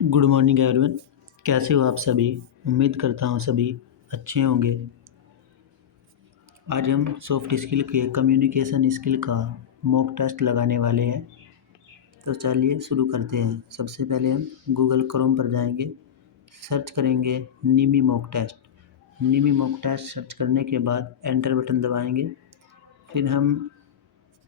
Good morning everyone. कैसे हो आप सभी? उम्मीद करता हूँ सभी अच्छे होंगे। आज हम सॉफ्ट स्किल के कम्युनिकेशन स्किल का मॉक टेस्ट लगाने वाले हैं। तो चलिए शुरू करते हैं। सबसे पहले हम गूगल क्रोम पर जाएंगे, सर्च करेंगे निमी मॉक टेस्ट। निमी मॉक टेस्ट सर्च करने के बाद एंटर बटन दबाएंगे। फिर हम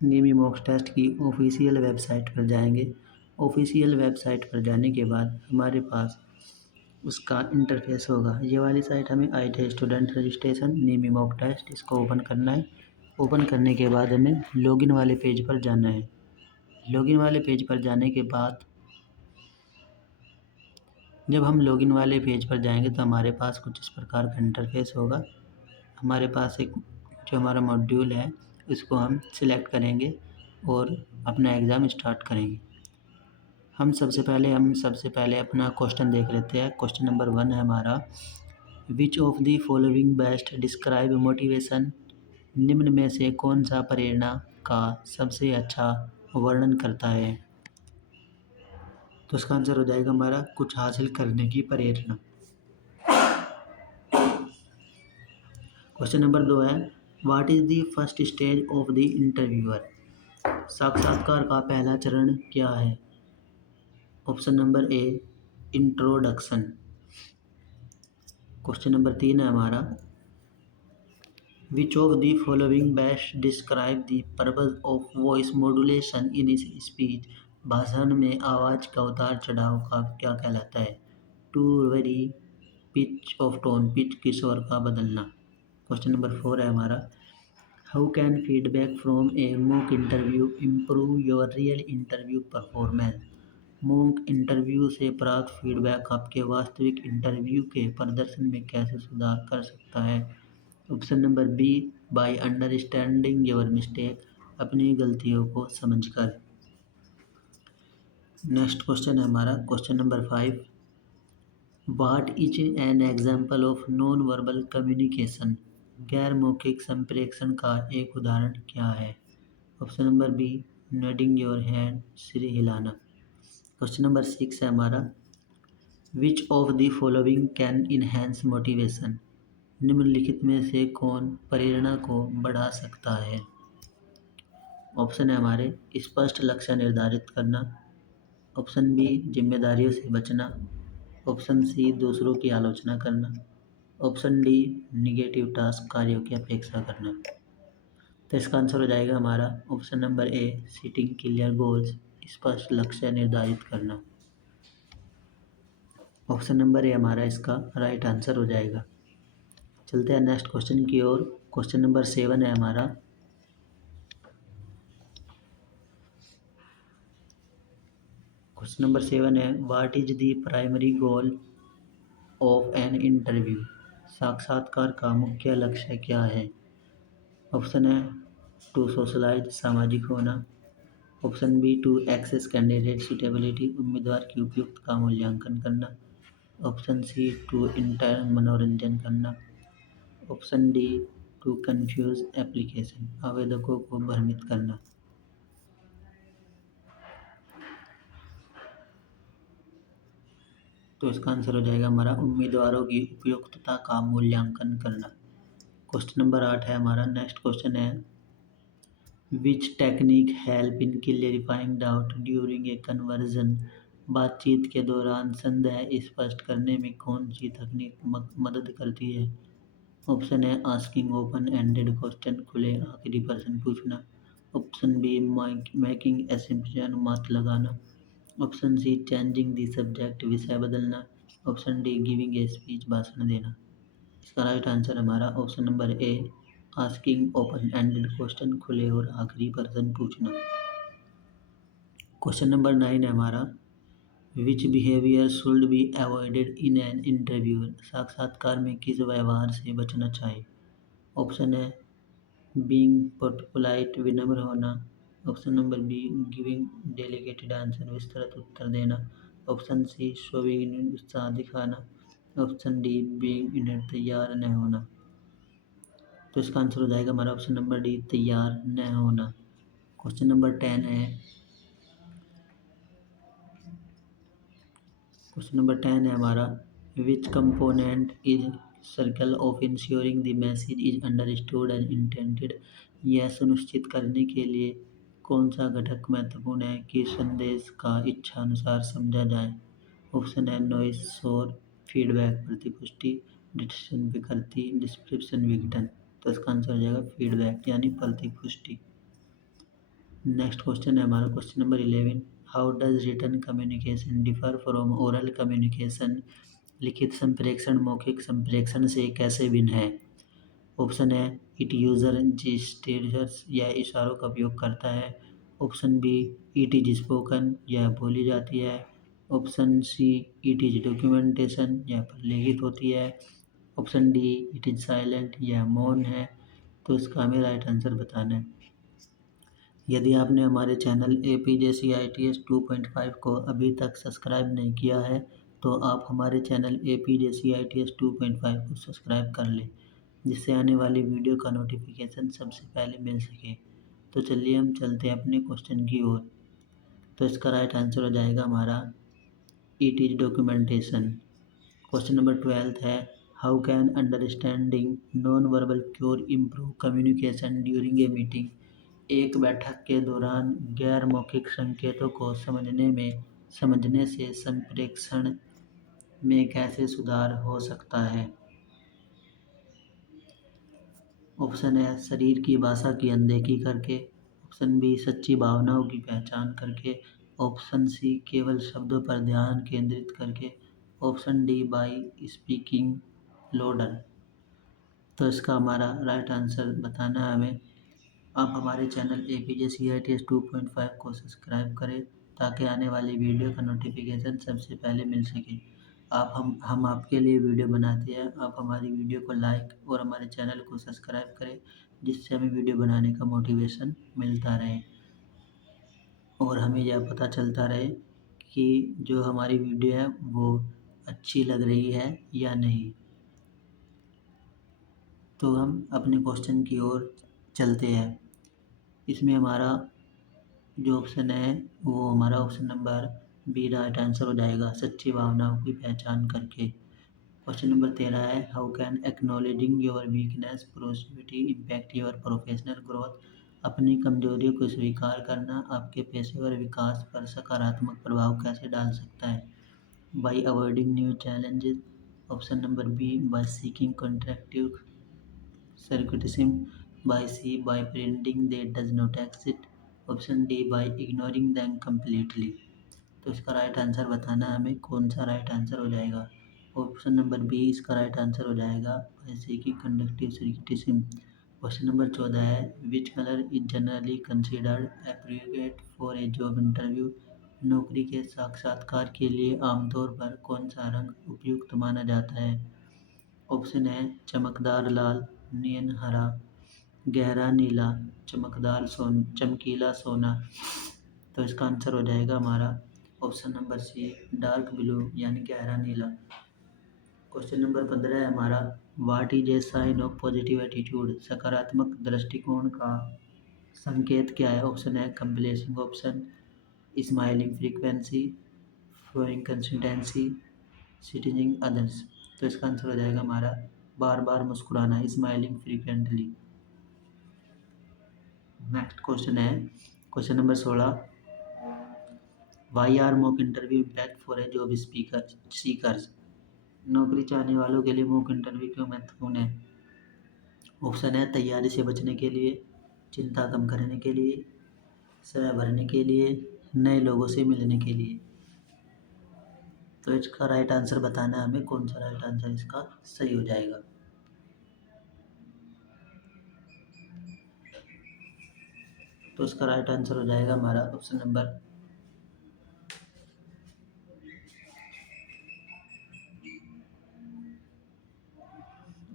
निमी मॉक टेस्ट की ऑफिशियल वेबसाइट पर जाएंगे। ऑफिशियल वेबसाइट पर जाने के बाद हमारे पास उसका इंटरफेस होगा। ये वाली साइट हमें आई टी स्टूडेंट रजिस्ट्रेशन निमी मॉक टेस्ट, इसको ओपन करना है। ओपन करने के बाद हमें लॉगिन वाले पेज पर जाना है। लॉगिन वाले पेज पर जाने के बाद जब हम लॉगिन वाले पेज पर जाएंगे तो हमारे पास कुछ इस प्रकार का इंटरफेस होगा। हमारे पास एक जो हमारा मॉड्यूल है उसको हम सिलेक्ट करेंगे और अपना एग्ज़ाम स्टार्ट करेंगे। हम सबसे पहले अपना क्वेश्चन देख लेते हैं। क्वेश्चन नंबर 1 है हमारा, which of the following best describe motivation. निम्न में से कौन सा प्रेरणा का सबसे अच्छा वर्णन करता है? तो इसका आंसर हो जाएगा हमारा कुछ हासिल करने की प्रेरणा। क्वेश्चन नंबर 2 है, what is the first stage of the interviewer. साक्षात्कार का पहला चरण क्या है? ऑप्शन नंबर ए, इंट्रोडक्शन। क्वेश्चन नंबर 3 है हमारा, which of the following best describe the purpose of voice modulation in speech. भाषण में आवाज़ का उतार चढ़ाव का क्या कहलाता है? To vary, pitch of tone, pitch की स्वर का बदलना। क्वेश्चन नंबर 4 है हमारा, how can feedback from a mock interview improve your real interview performance. Mock interview से प्राप्त फीडबैक आपके वास्तविक इंटरव्यू के प्रदर्शन में कैसे सुधार कर सकता है? Option number B, by understanding your mistake, अपनी गलतियों को समझकर। नेक्स्ट क्वेश्चन है हमारा question number 5, what is an example of non verbal communication. गैर मौखिक संप्रेषण का एक उदाहरण क्या है? Option number B, nodding your hand, सिर हिलाना। क्वेश्चन नंबर 6 है हमारा, which of the following can enhance motivation. निम्नलिखित में से कौन प्रेरणा को बढ़ा सकता है? ऑप्शन है हमारे, स्पष्ट लक्ष्य निर्धारित करना। ऑप्शन बी, जिम्मेदारियों से बचना। ऑप्शन सी, दूसरों की आलोचना करना। ऑप्शन डी, निगेटिव टास्क, कार्यों की अपेक्षा करना। तो इसका आंसर हो जाएगा हमारा ऑप्शन नंबर ए, सेटिंग क्लियर गोल्स, स्पष्ट लक्ष्य निर्धारित करना। ऑप्शन नंबर ए हमारा इसका राइट आंसर हो जाएगा। चलते हैं नेक्स्ट क्वेश्चन की ओर। क्वेश्चन नंबर 7 है हमारा, क्वेश्चन नंबर 7 है, what is the primary goal of N interview. साक्षात्कार का मुख्य लक्ष्य क्या है? ऑप्शन है, टू सोशलाइज, सामाजिक होना। Option B, to assess candidate suitability, उम्मीदवार की उपयुक्त का मूल्यांकन करना। ऑप्शन सी, टू इंटर, मनोरंजन करना। Option D, to confuse application, आवेदकों को भ्रमित करना। तो इसका आंसर हो जाएगा हमारा उम्मीदवारों की उपयुक्तता का मूल्यांकन करना। क्वेश्चन नंबर 8 है हमारा। नेक्स्ट क्वेश्चन है, which technique help in clarifying doubt during a conversion. बातचीत के दौरान संदेह स्पष्ट करने में कौन सी तकनीक मदद करती है? ऑप्शन है, आस्किंग ओपन एंडेड क्वेश्चन, खुले आखिरी प्रश्न पूछना। ऑप्शन बी, मेकिंग एसम्पशन, अनुमान लगाना। Option C, changing the subject, विषय बदलना। Option D, giving a speech, भाषण देना। इसका राइट आंसर हमारा option number A, asking open ended question, खुले और आखिरी प्रश्न पूछना। क्वेश्चन नंबर 9 है हमारा, which behaviour should be avoided in an interview. साक्षात्कार में किस व्यवहार से बचना चाहिए? ऑप्शन है, बीइंग पोलाइट, विनम्र होना। Option number B, giving dedicated answer, विस्तृत उत्तर देना। ऑप्शन सी, शोविंग, उत्साह दिखाना। ऑप्शन डी, बीइंग, तैयार न होना। तो इसका आंसर हो जाएगा हमारा ऑप्शन नंबर डी, तैयार न होना। क्वेश्चन नंबर 10 है, क्वेश्चन नंबर 10 है हमारा, विच component is circle of ensuring the message is understood and intended. यह सुनिश्चित करने के लिए कौन सा घटक महत्वपूर्ण है कि संदेश का इच्छा अनुसार समझा जाए। ऑप्शन है नॉइस, शोर, फीडबैक प्रतिपुष्टि, डिटेक्शन विकृति, डिस्क्रिप्शन विघटन। तो इसका आंसर हो जाएगा फीडबैक यानी प्रतिपुष्टि। नेक्स्ट क्वेश्चन है हमारा question number 11, how does written communication differ from oral communication. लिखित संप्रेषण मौखिक संप्रेषण से कैसे भिन्न है। ऑप्शन है इट यूजर जेस्चर्स या इशारों का उपयोग करता है। Option B it is spoken यह बोली जाती है। Option see it is documentation यह प्रलेखित होती है। Option D it is silent यह मौन है। तो इसका हमें राइट आंसर बताना है। यदि आपने हमारे चैनल APJCITS 2.5 को अभी तक सब्सक्राइब नहीं किया है तो आप हमारे चैनल APJCITS 2.5 को सब्सक्राइब कर लें, जिससे आने वाली वीडियो का नोटिफिकेशन सबसे पहले मिल सके। तो चलिए हम चलते हैं अपने क्वेश्चन की ओर। तो इसका राइट आंसर हो जाएगा हमारा it is documentation. Question number 12 है, how can understanding non verbal cure improve communication during a meeting. एक बैठक के दौरान गैर मौखिक संकेतों को समझने से संप्रेषण में कैसे सुधार हो सकता है। ऑप्शन है शरीर की भाषा की अनदेखी करके। ऑप्शन बी सच्ची भावनाओं की पहचान करके। ऑप्शन सी केवल शब्दों पर ध्यान केंद्रित करके। Option D by speaking loader. तो इसका हमारा राइट आंसर बताना है हमें। आप हमारे चैनल APJCITS 2.5 को सब्सक्राइब करें ताकि आने वाली वीडियो का नोटिफिकेशन सबसे पहले मिल सके। आप हम आपके लिए वीडियो बनाते हैं, आप हमारी वीडियो को लाइक और हमारे चैनल को सब्सक्राइब करें, जिससे हमें वीडियो बनाने का मोटिवेशन मिलता रहे और हमें यह पता चलता रहे कि जो हमारी वीडियो है वो अच्छी लग रही है या नहीं। तो हम अपने क्वेश्चन की ओर चलते हैं। इसमें हमारा जो ऑप्शन है वो हमारा option number B right answer हो जाएगा, सच्ची भावनाओं की पहचान करके। क्वेश्चन नंबर 13 है, how can acknowledging your weakness positively impact your professional growth. अपनी कमजोरियों को स्वीकार करना आपके पेशेवर विकास पर सकारात्मक प्रभाव कैसे डाल सकता है। By avoiding new challenges. Option number B by seeking constructive criticism. By C by pretending they does not exist. Option D by ignoring them completely। तो इसका राइट आंसर बताना हमें कौन सा राइट आंसर हो जाएगा। ऑप्शन नंबर बी इसका right answer हो जाएगा by seeking constructive criticism। Question number 14 है, which colour is generally considered appropriate for a job interview. नौकरी के साक्षात्कार के लिए आमतौर पर कौन सा रंग उपयुक्त माना जाता है। ऑप्शन है चमकदार लाल, नील हरा, गहरा नीला, चमकीला सोना। तो इसका आंसर हो जाएगा हमारा option number C dark blue यानी गहरा नीला। क्वेश्चन नंबर 15 है हमारा, what is a sign of positive attitude. सकारात्मक दृष्टिकोण का संकेत क्या है। ऑप्शन है complaining option, smiling frequency, flowing consistency, sitting others. तो इसका आंसर हो जाएगा हमारा बार बार मुस्कुराना, स्माइलिंग फ्रीक्वेंटली। नेक्स्ट क्वेश्चन है question number 16, why are mock interview impact for a job seekers. नौकरी चाहने वालों के लिए मॉक इंटरव्यू क्यों महत्वपूर्ण है। ऑप्शन है तैयारी से बचने के लिए, चिंता कम करने के लिए, समय भरने के लिए, नए लोगों से मिलने के लिए। तो इसका राइट आंसर बताना है हमें कौन सा राइट आंसर इसका सही हो जाएगा। तो इसका राइट आंसर हो जाएगा हमारा ऑप्शन नंबर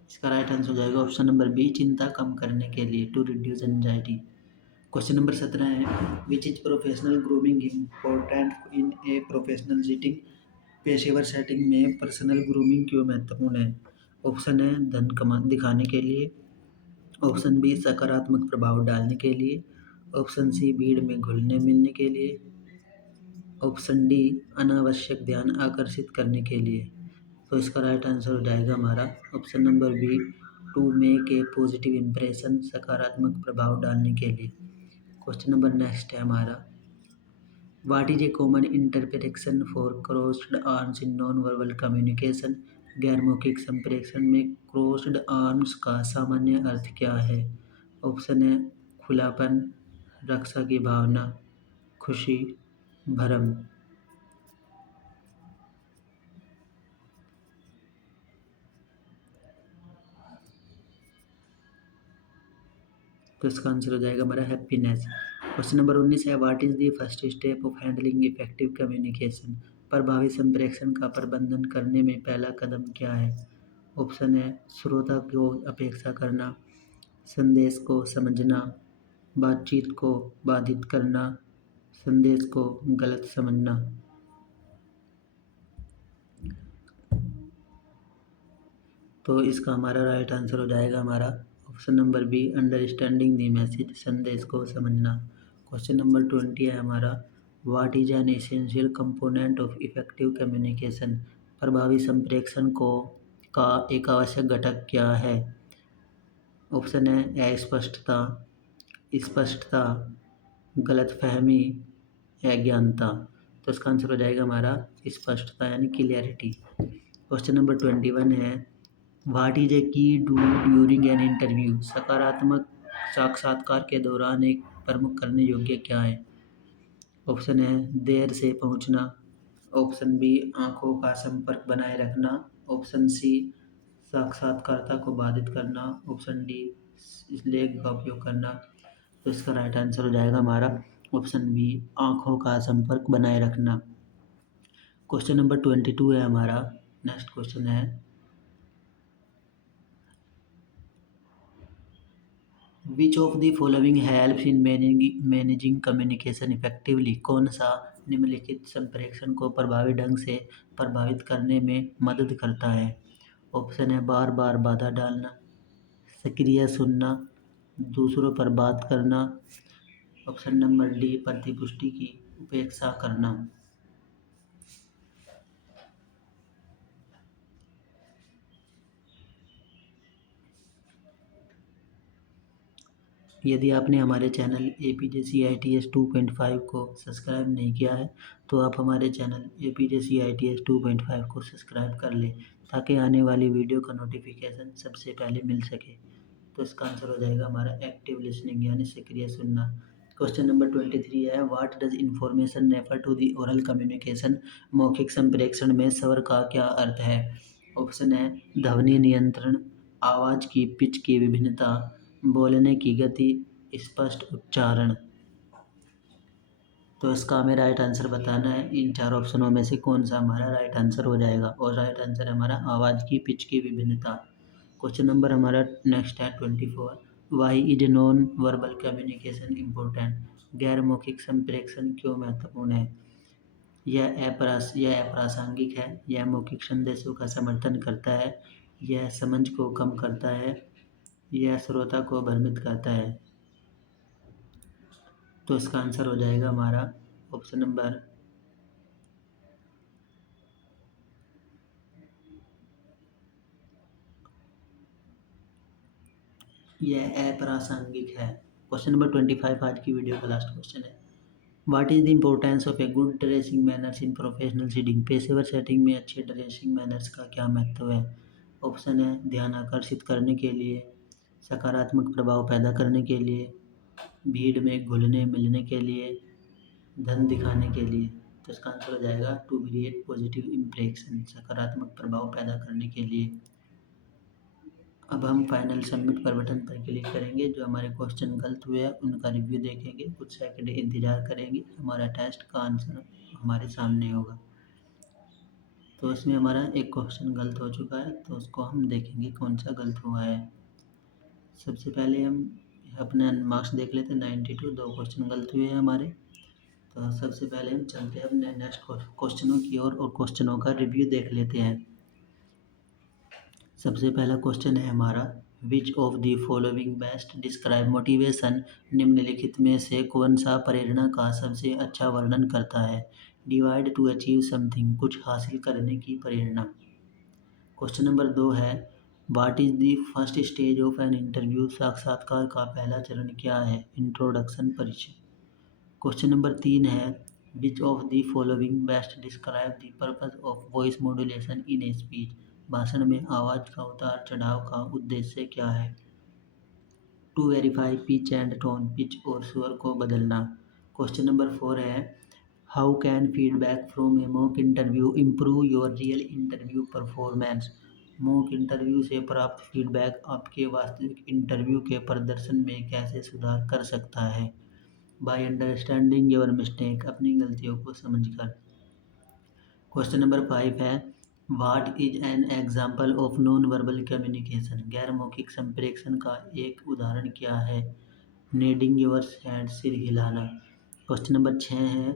इसका राइट आंसर हो जाएगा ऑप्शन नंबर बी चिंता कम करने के लिए, to reduce anxiety. Question number 17 है, which is professional grooming important in a professional seating. पेशेवर सेटिंग में पर्सनल ग्रूमिंग क्यों महत्वपूर्ण है। ऑप्शन है धन कमा दिखाने के लिए। ऑप्शन बी सकारात्मक प्रभाव डालने के लिए। ऑप्शन सी भीड़ में घुलने मिलने के लिए। ऑप्शन डी अनावश्यक ध्यान आकर्षित करने के लिए। तो इसका राइट आंसर हो जाएगा हमारा option number B to make a positive impression, सकारात्मक प्रभाव डालने के लिए। क्वेश्चन नंबर नेक्स्ट है हमारा, what is a common interpretation for crossed arms in non verbal communication. गैर मौखिक संप्रेषण में क्रॉस्ड आर्म्स का सामान्य अर्थ क्या है। ऑप्शन है खुलापन, रक्षा की भावना, खुशी, भरम। तो इसका आंसर हो जाएगा हमारा हैप्पीनेस। क्वेश्चन नंबर 19 है, what is the first step of handling effective communication. प्रभावी संप्रेषण का प्रबंधन करने में पहला कदम क्या है। ऑप्शन है श्रोता को अपेक्षा करना, संदेश को समझना, बातचीत को बाधित करना, संदेश को गलत समझना। तो इसका हमारा राइट आंसर हो जाएगा हमारा option number be understanding the message, संदेश को समझना। क्वेश्चन नंबर 20 है हमारा, what is an essential component of effective communication. प्रभावी संप्रेषण को का एक आवश्यक घटक क्या है। ऑप्शन है अस्पष्टता, स्पष्टता, गलतफहमी, अज्ञानता। तो इसका आंसर हो जाएगा हमारा स्पष्टता यानी क्लियरिटी। क्वेश्चन नंबर 21 है, व्हाट इज ए की ड्यूरिंग एन इंटरव्यू। सकारात्मक साक्षात्कार के दौरान एक प्रमुख करने योग्य क्या है। ऑप्शन है देर से पहुंचना, ऑप्शन बी आंखों का संपर्क बनाए रखना, ऑप्शन सी साक्षात्कारकर्ता को बाधित करना, ऑप्शन डी लेख का उपयोग करना। तो इसका राइट आंसर हो जाएगा हमारा ऑप्शन बी आंखों का संपर्क बनाए रखना। क्वेश्चन नंबर 22 है हमारा, नेक्स्ट क्वेश्चन है, विच of the following helps in managing communication effectively. कौन सा निम्नलिखित संप्रेषण को प्रभावी ढंग से प्रभावित करने में मदद करता है। ऑप्शन है बार बार बाधा डालना, सक्रिय सुनना, दूसरों पर बात करना, ऑप्शन नंबर डी प्रतिपुष्टि की उपेक्षा करना। यदि आपने हमारे चैनल APJCITS 2.5 को सब्सक्राइब नहीं किया है तो आप हमारे चैनल APJCITS 2.5 को सब्सक्राइब कर लें ताकि आने वाली वीडियो का नोटिफिकेशन सबसे पहले मिल सके। तो इसका आंसर हो जाएगा हमारा एक्टिव लिसनिंग यानी सक्रिय सुनना। क्वेश्चन नंबर 23 है, what does information refer to the oral communication. मौखिक संप्रेषण में स्वर का क्या अर्थ है। ऑप्शन है ध्वनि नियंत्रण, आवाज़ की पिच की विभिन्नता, बोलने की गति, स्पष्ट उच्चारण। तो इसका हमें राइट आंसर बताना है, इन चार ऑप्शनों में से कौन सा हमारा राइट आंसर हो जाएगा। और राइट आंसर है हमारा आवाज़ की पिच की विभिन्नता। क्वेश्चन नंबर हमारा नेक्स्ट है 24, why is non verbal communication important. गैर मौखिक संप्रेषण क्यों महत्वपूर्ण है। यह अप्रासंगिक है, यह मौखिक संदेशों का समर्थन करता है, यह समझ को कम करता है, यह श्रोता को भ्रमित करता है। तो इसका आंसर हो जाएगा हमारा ऑप्शन नंबर यह अप्रासंगिक है। क्वेश्चन नंबर 25 आज की वीडियो का लास्ट क्वेश्चन है, what is the importance of a good dressing manners in professional seating. पेशेवर सेटिंग में अच्छे ड्रेसिंग मैनर्स का क्या महत्व है। ऑप्शन है ध्यान आकर्षित करने के लिए, सकारात्मक प्रभाव पैदा करने के लिए, भीड़ में घुलने मिलने के लिए, धन दिखाने के लिए। तो इसका आंसर हो जाएगा टू क्रिएट पॉजिटिव इम्प्रेशन, सकारात्मक प्रभाव पैदा करने के लिए। अब हम फाइनल सबमिट पर बटन पर क्लिक करेंगे, जो हमारे क्वेश्चन गलत हुए हैं उनका रिव्यू देखेंगे, कुछ सेकंड इंतजार करेंगे, हमारा टेस्ट का आंसर हमारे सामने होगा। तो इसमें हमारा एक क्वेश्चन गलत हो चुका है तो उसको हम देखेंगे कौन सा गलत हुआ है। सबसे पहले हम अपने मार्क्स देख लेते हैं 92, दो क्वेश्चन गलत हुए हैं हमारे। तो सबसे पहले हम चलते हैं अपने नेक्स्ट क्वेश्चनों की ओर और क्वेश्चनों का रिव्यू देख लेते हैं। सबसे पहला क्वेश्चन है हमारा, which of the following best describe motivation. निम्नलिखित में से कौन सा प्रेरणा का सबसे अच्छा वर्णन करता है। डिवाइड टू अचीव समथिंग, कुछ हासिल करने की प्रेरणा। क्वेश्चन नंबर 2 है, what is the first stage of N interview, साक्षात्कार का पहला चरण क्या है? इंट्रोडक्शन, परिचय। क्वेश्चन नंबर 3 है, विच of the following best describe the purpose of voice modulation in A speech, भाषण में आवाज़ का उतार चढ़ाव का उद्देश्य क्या है? To verify pitch and tone, pitch और स्वर को बदलना। क्वेश्चन नंबर 4 है, how can feedback from a mock interview improve your real interview performance, mock interview से प्राप्त फीडबैक आपके वास्तविक इंटरव्यू के प्रदर्शन में कैसे सुधार कर सकता है? बाय अंडरस्टैंडिंग योर मिस्टेक, अपनी गलतियों को समझकर। क्वेश्चन नंबर 5 है, what is an example of non verbal communication, गैर मौखिक संप्रेषण का एक उदाहरण क्या है? नेडिंग योर हैंड, सिर हिलाना। क्वेश्चन नंबर 6 है,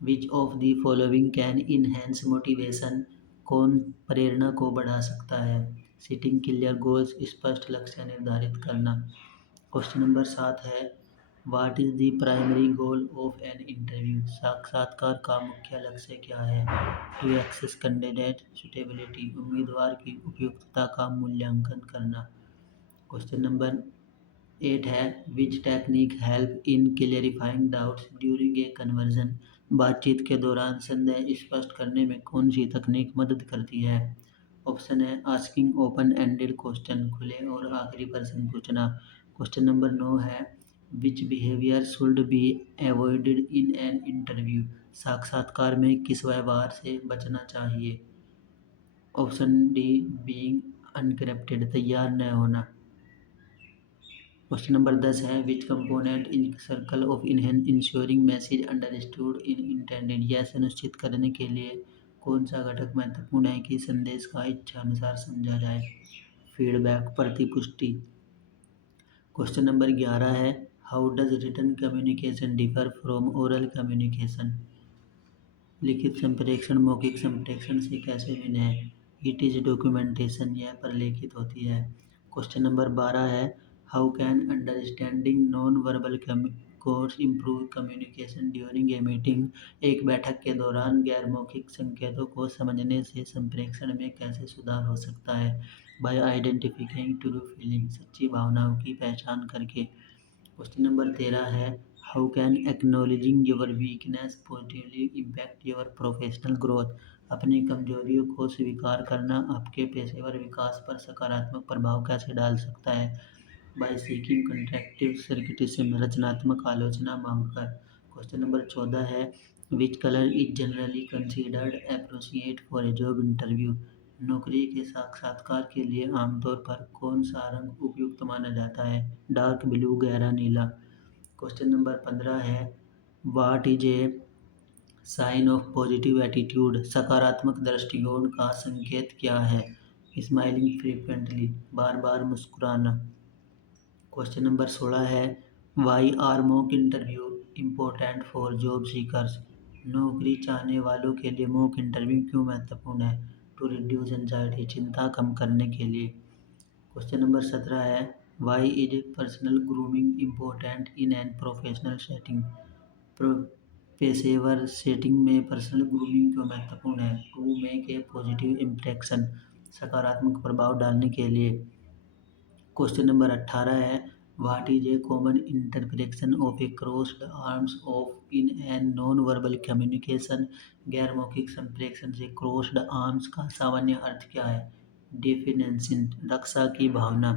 विच of the following can enhance motivation, कौन प्रेरणा को बढ़ा सकता है? सेटिंग क्लियर गोल्स, स्पष्ट लक्ष्य निर्धारित करना। क्वेश्चन नंबर 7 है, what is the primary goal of N interview, साक्षात्कार का मुख्य लक्ष्य क्या है? टू एक्सेस कैंडिडेट सुटेबिलिटी, उम्मीदवार की उपयुक्तता का मूल्यांकन करना। क्वेश्चन नंबर 8 है, which technique help in clarifying doubts during a conversion, बातचीत के दौरान संदेह स्पष्ट करने में कौन सी तकनीक मदद करती है? ऑप्शन है आस्किंग ओपन एंडेड क्वेश्चन, खुले और आखिरी प्रश्न पूछना। क्वेश्चन नंबर 9 है, which behaviour should be avoided in an interview, साक्षात्कार में किस व्यवहार से बचना चाहिए? ऑप्शन डी बीइंग अनकरप्टेड, तैयार न होना। क्वेश्चन नंबर 10 है, विच component in circle of ensuring message understood in intended, यह सुनिश्चित करने के लिए कौन सा घटक महत्वपूर्ण है कि संदेश का इच्छा अनुसार समझा जाए? फीडबैक, प्रतिपुष्टि। क्वेश्चन नंबर 11 है, how does written communication differ from oral communication, लिखित संप्रेषण मौखिक संप्रेषण से कैसे भिन्न है? इट इज डॉक्यूमेंटेशन, यह प्रलेखित होती है। क्वेश्चन नंबर 12 है, how can understanding non verbal course improve communication during a meeting, एक बैठक के दौरान गैर मौखिक संकेतों को समझने से संप्रेषण में कैसे सुधार हो सकता है? बाय आइडेंटिफाइंग ट्रू फीलिंग, सच्ची भावनाओं की पहचान करके। क्वेश्चन नंबर 13 है, how can acknowledging your weakness positively impact your professional growth, अपनी कमजोरियों को स्वीकार करना आपके पेशेवर विकास पर सकारात्मक प्रभाव कैसे डाल सकता है? बाय सीकिंग कंस्ट्रक्टिव क्रिटिसिज्म, रचनात्मक आलोचना मांगकर। क्वेश्चन नंबर 14 है, which colour is generally considered appropriate for a job interview, नौकरी के साक्षात्कार के लिए आमतौर पर कौन सा रंग उपयुक्त माना जाता है? डार्क ब्लू, गहरा नीला। क्वेश्चन नंबर 15 है, what is a sign of positive attitude, सकारात्मक दृष्टिकोण का संकेत क्या है? स्माइलिंग फ्रीक्वेंटली, बार बार मुस्कुराना। क्वेश्चन नंबर 16 है, why are mock interview important for job seekers, नौकरी चाहने वालों के लिए मॉक इंटरव्यू क्यों महत्वपूर्ण है? टू रिड्यूस एंजाइटी, चिंता कम करने के लिए। क्वेश्चन नंबर 17 है, why is personal grooming important in an professional setting, पेशेवर सेटिंग में पर्सनल ग्रूमिंग क्यों महत्वपूर्ण है? To make a positive impression, सकारात्मक प्रभाव डालने के लिए। क्वेश्चन नंबर 18 है, what is a common interpretation of a crossed arms of in an non verbal communication, गैर मौखिक संप्रेषण से क्रॉस्ड आर्म्स का सामान्य अर्थ क्या है? डिफेंसिव, रक्षा की भावना।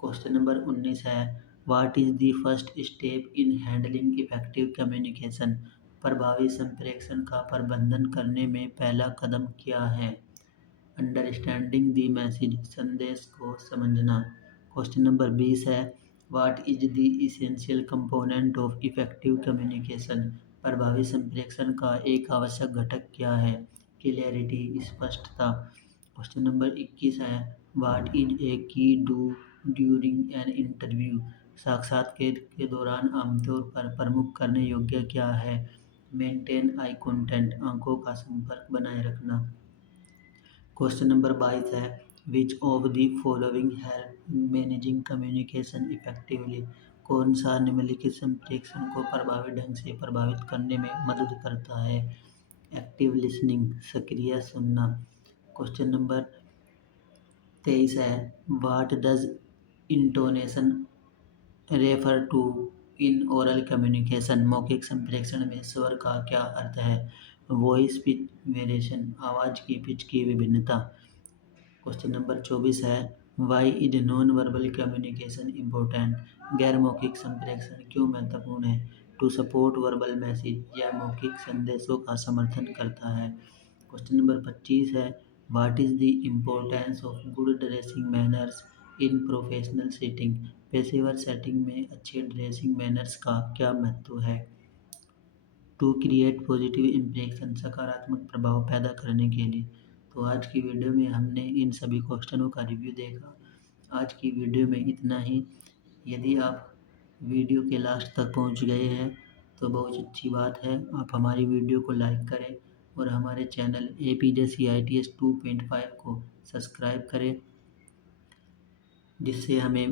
क्वेश्चन नंबर 19 है, what is the first step in handling effective communication, प्रभावी संप्रेषण का प्रबंधन करने में पहला कदम क्या है? अंडरस्टैंडिंग द मैसेज, संदेश को समझना। क्वेश्चन नंबर 20 है, what is the essential component of effective communication, प्रभावी संप्रेषण का एक आवश्यक घटक क्या है? क्लियरिटी, स्पष्टता। क्वेश्चन नंबर 21 है, व्हाट इज ए की डू ड्यूरिंग एन इंटरव्यू, साक्षात्कार के दौरान आमतौर पर प्रमुख करने योग्य क्या है? मेंटेन आई कॉन्टैक्ट, आंखों का संपर्क बनाए रखना। क्वेश्चन नंबर 22 है, विच of the following help managing communication effectively, कौन सा निम्नलिखित संप्रेषण को प्रभावी ढंग से प्रभावित करने में मदद करता है? एक्टिव लिसनिंग, सक्रिय सुनना। क्वेश्चन नंबर 23 है, what does intonation refer to in oral communication. मौखिक संप्रेषण में स्वर का क्या अर्थ है? वॉइस पिच वेरिएशन, आवाज़ की पिच की विभिन्नता। क्वेश्चन नंबर 24 है, why is non verbal communication important. गैर मौखिक संप्रेषण क्यों महत्वपूर्ण है? टू सपोर्ट वर्बल मैसेज, यह मौखिक संदेशों का समर्थन करता है। क्वेश्चन नंबर 25 है, what is the importance of good dressing manners in professional setting. पेशेवर सेटिंग में अच्छे ड्रेसिंग मैनर्स का क्या महत्व है? टू क्रिएट पॉजिटिव इम्प्रेशन, सकारात्मक प्रभाव पैदा करने के लिए। तो आज की वीडियो में हमने इन सभी क्वेश्चनों का रिव्यू देखा। आज की वीडियो में इतना ही। यदि आप वीडियो के लास्ट तक पहुंच गए हैं तो बहुत अच्छी बात है। आप हमारी वीडियो को लाइक करें और हमारे चैनल APJCITS 2.5 को सब्सक्राइब करें, जिससे हमें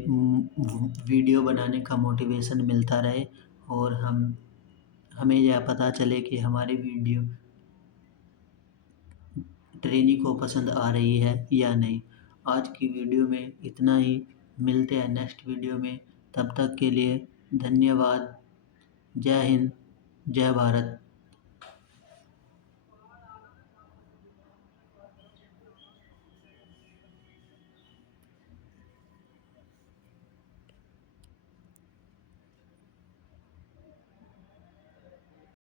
वीडियो बनाने का मोटिवेशन मिलता रहे और हमें यह पता चले कि हमारी वीडियो ट्रेनी को पसंद आ रही है या नहीं। आज की वीडियो में इतना ही। मिलते हैं नेक्स्ट वीडियो में। तब तक के लिए धन्यवाद। जय हिंद, जय भारत।